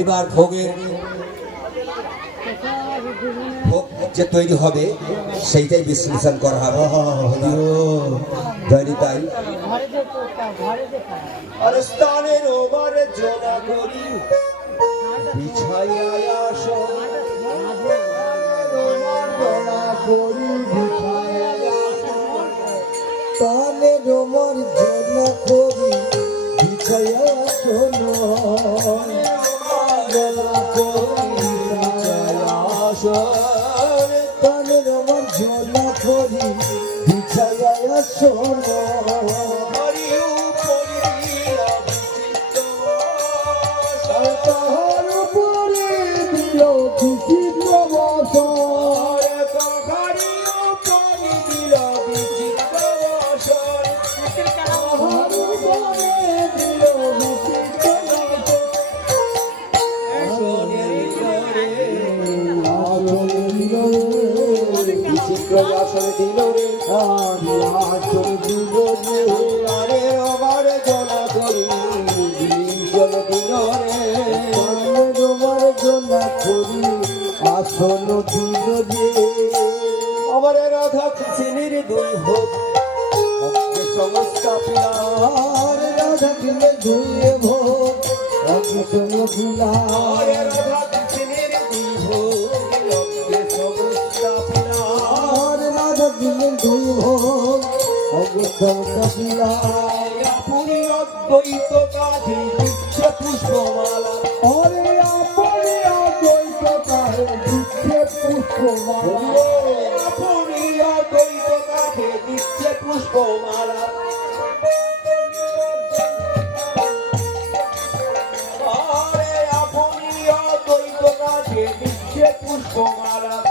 এবার ভোগের ভোগ যে তৈরি হবে সেইটাই বিশ্লেষণ করা হবে। তাই আর স্থানের ওবার জনা করি বিছাইয়া আসন তাহলে রোমর জনা করি বিছাইয়া আসন তাহলে রোমর জনা করি বিছাইয়া আসন আমার রাধা কৃষ্ণের দুই হোক সংস্থাপিলা রাধা কৃষ্ণের দুই ভোগ রাধা কৃষ্ণের দুই হোক সংস্থাপিলা রাধা কৃষ্ণের দুই ভোগ সংস্থাপিলা পুরী অদ্বৈত কাঠি পুষ্পমালা অরে আপনি অদ্বৈত কাঠে দিচ্ছে পুষ্পমালা পুরী অদ্বৈত কাঠে দিচ্ছে পুষ্পমালা পুষ্পমালা